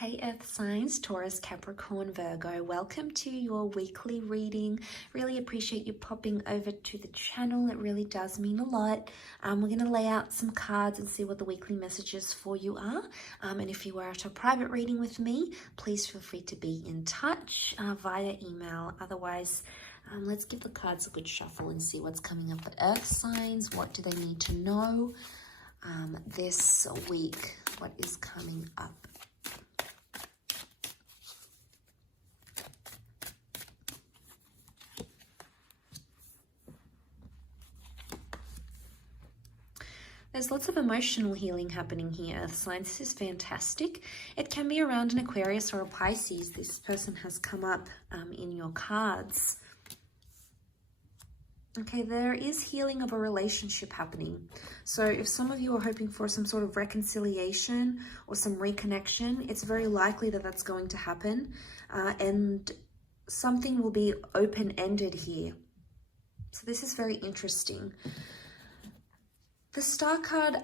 Hey Earth signs, Taurus, Capricorn, Virgo, welcome to your weekly reading. Really appreciate you popping over to the channel. It really does mean a lot. We're going to lay out some cards and see what the weekly messages for you are. And if you were at a private reading with me, please feel free to be in touch via email. Otherwise, let's give the cards a good shuffle and see what's coming up for Earth signs. What do they need to know this week? What is coming up? There's lots of emotional healing happening here, Earth signs. This is fantastic. It can be around an Aquarius or a Pisces. This person has come up in your cards. Okay, there is healing of a relationship happening. So if some of you are hoping for some sort of reconciliation or some reconnection, it's very likely that that's going to happen. And something will be open-ended here. So this is very interesting. The Star card,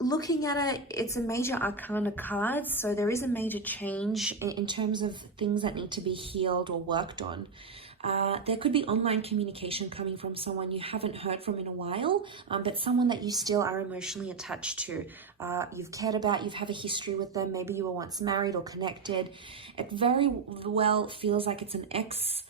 looking at it, it's a major arcana card, so there is a major change in terms of things that need to be healed or worked on. There could be online communication coming from someone you haven't heard from in a while, but someone that you still are emotionally attached to. You've cared about, you've had a history with them, maybe you were once married or connected. It very well feels like it's an ex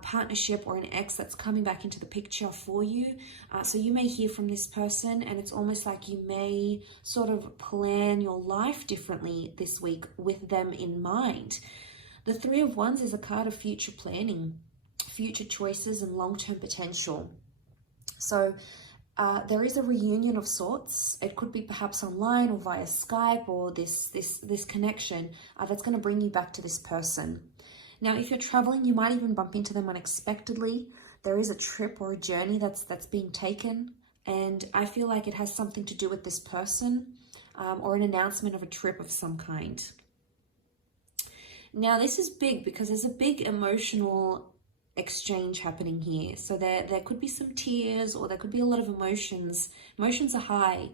partnership or an ex that's coming back into the picture for you. So you may hear from this person and it's almost like you may sort of plan your life differently this week with them in mind. The Three of Wands is a card of future planning, future choices and long-term potential. So there is a reunion of sorts. It could be perhaps online or via Skype or this connection that's going to bring you back to this person. Now, if you're traveling, you might even bump into them unexpectedly. There is a trip or a journey that's being taken, and I feel like it has something to do with this person or an announcement of a trip of some kind. Now, this is big because there's a big emotional exchange happening here. So there could be some tears or there could be a lot of emotions. Emotions are high.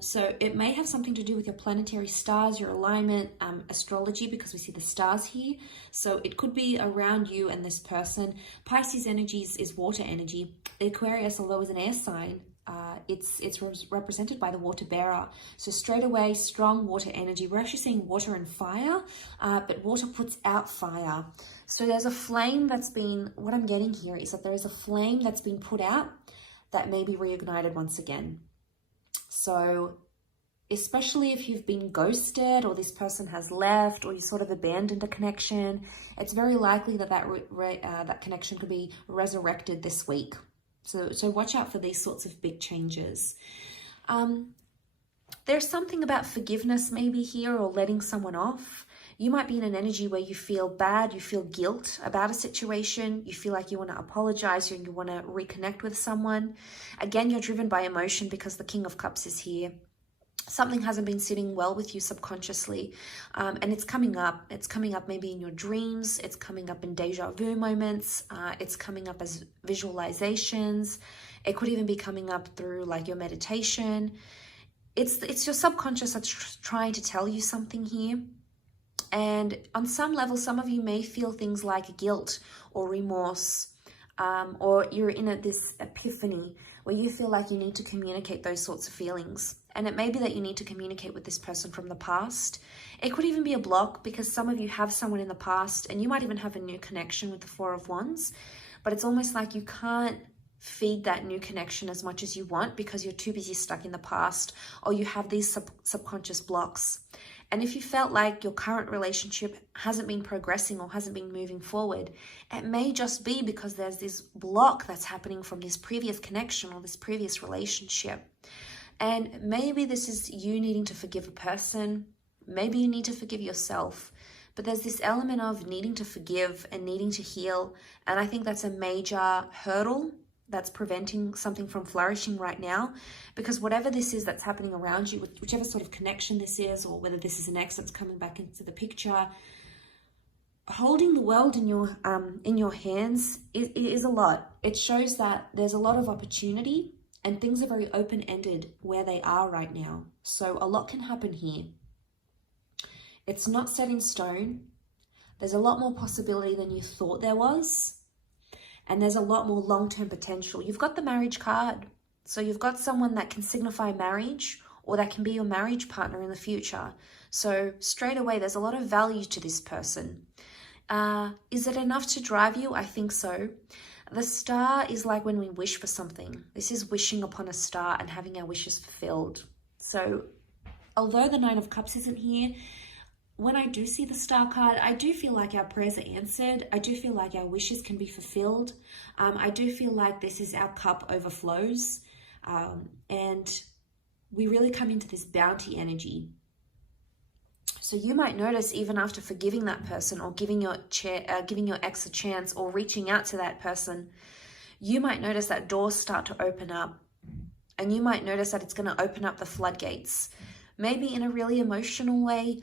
So it may have something to do with your planetary stars, your alignment, astrology, because we see the stars here. So it could be around you and this person. Pisces energies is water energy. Aquarius, although is an air sign, it's represented by the water bearer. So straight away, strong water energy. We're actually seeing water and fire, but water puts out fire. So there's a flame that's been, what I'm getting here is that there is a flame that's been put out that may be reignited once again. So especially if you've been ghosted or this person has left or you sort of abandoned a connection, it's very likely that that connection could be resurrected this week. So watch out for these sorts of big changes. There's something about forgiveness maybe here or letting someone off. You might be in an energy where you feel bad, you feel guilt about a situation, you feel like you want to apologize and you want to reconnect with someone. Again, you're driven by emotion because the King of Cups is here. Something hasn't been sitting well with you subconsciously, and it's coming up. It's coming up maybe in your dreams. It's coming up in deja vu moments. It's coming up as visualizations. It could even be coming up through like your meditation. It's your subconscious that's trying to tell you something here. And on some level, some of you may feel things like guilt or remorse, or you're in this epiphany where you feel like you need to communicate those sorts of feelings. And it may be that you need to communicate with this person from the past. It could even be a block because some of you have someone in the past and you might even have a new connection with the Four of Wands, but it's almost like you can't feed that new connection as much as you want because you're too busy stuck in the past, or you have these subconscious blocks. And if you felt like your current relationship hasn't been progressing or hasn't been moving forward, it may just be because there's this block that's happening from this previous connection or this previous relationship. And maybe this is you needing to forgive a person. Maybe you need to forgive yourself. But there's this element of needing to forgive and needing to heal. And I think that's a major hurdle that's preventing something from flourishing right now, because whatever this is that's happening around you, whichever sort of connection this is, or whether this is an ex that's coming back into the picture, holding the world in your hands is a lot. It shows that there's a lot of opportunity and things are very open-ended where they are right now. So a lot can happen here. It's not set in stone. There's a lot more possibility than you thought there was. And there's a lot more long-term potential. You've got the marriage card. So you've got someone that can signify marriage, or that can be your marriage partner in the future. So straight away, there's a lot of value to this person. Is it enough to drive you? I think so. The star is like when we wish for something. This is wishing upon a star and having our wishes fulfilled. So although the Nine of Cups isn't here, when I do see the star card, I do feel like our prayers are answered. I do feel like our wishes can be fulfilled. I do feel like this is our cup overflows. And we really come into this bounty energy. So you might notice, even after forgiving that person, or giving your ex a chance, or reaching out to that person, you might notice that doors start to open up. And you might notice that it's going to open up the floodgates. Maybe in a really emotional way,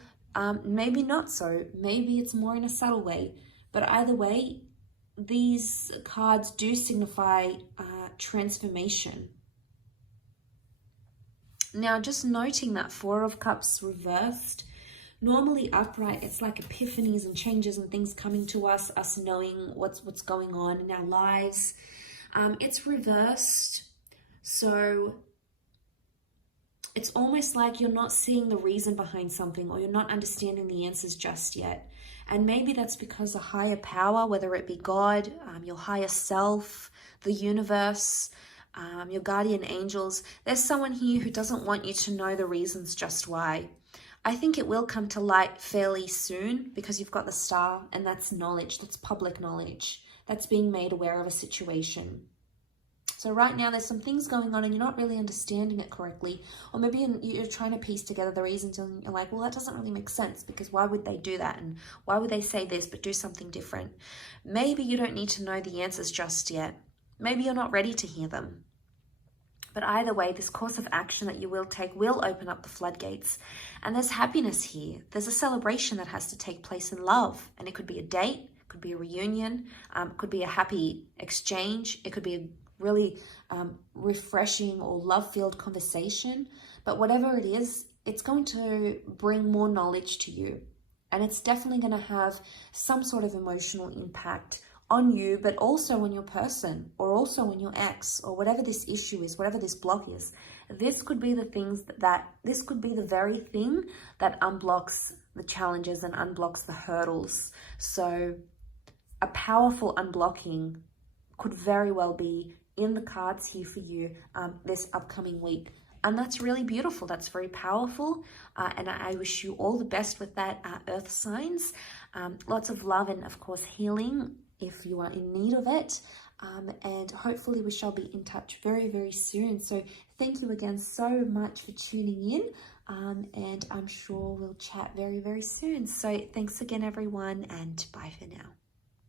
maybe not so. Maybe it's more in a subtle way. But either way, these cards do signify transformation. Now, just noting that Four of Cups reversed, normally upright, it's like epiphanies and changes and things coming to us knowing what's going on in our lives. It's reversed, so it's almost like you're not seeing the reason behind something, or you're not understanding the answers just yet. And maybe that's because a higher power, whether it be God, your higher self, the universe, your guardian angels, there's someone here who doesn't want you to know the reasons just why. I think it will come to light fairly soon, because you've got the star, and that's knowledge, that's public knowledge, that's being made aware of a situation. So right now there's some things going on and you're not really understanding it correctly, or maybe you're trying to piece together the reasons and you're like, well, that doesn't really make sense, because why would they do that, and why would they say this but do something different? Maybe you don't need to know the answers just yet. Maybe you're not ready to hear them. But either way, this course of action that you will take will open up the floodgates. And there's happiness here. There's a celebration that has to take place in love. And it could be a date, it could be a reunion, it could be a happy exchange, it could be a really refreshing or love-filled conversation. But whatever it is, it's going to bring more knowledge to you. And it's definitely going to have some sort of emotional impact on you, but also on your person, or also on your ex, or whatever this issue is, whatever this block is. This could be this could be the very thing that unblocks the challenges and unblocks the hurdles. So a powerful unblocking could very well be in the cards here for you this upcoming week. And that's really beautiful. That's very powerful. And I wish you all the best with that, earth signs. Lots of love and, of course, healing if you are in need of it. And hopefully we shall be in touch very, very soon. So thank you again so much for tuning in. And I'm sure we'll chat very, very soon. So thanks again, everyone, and bye for now.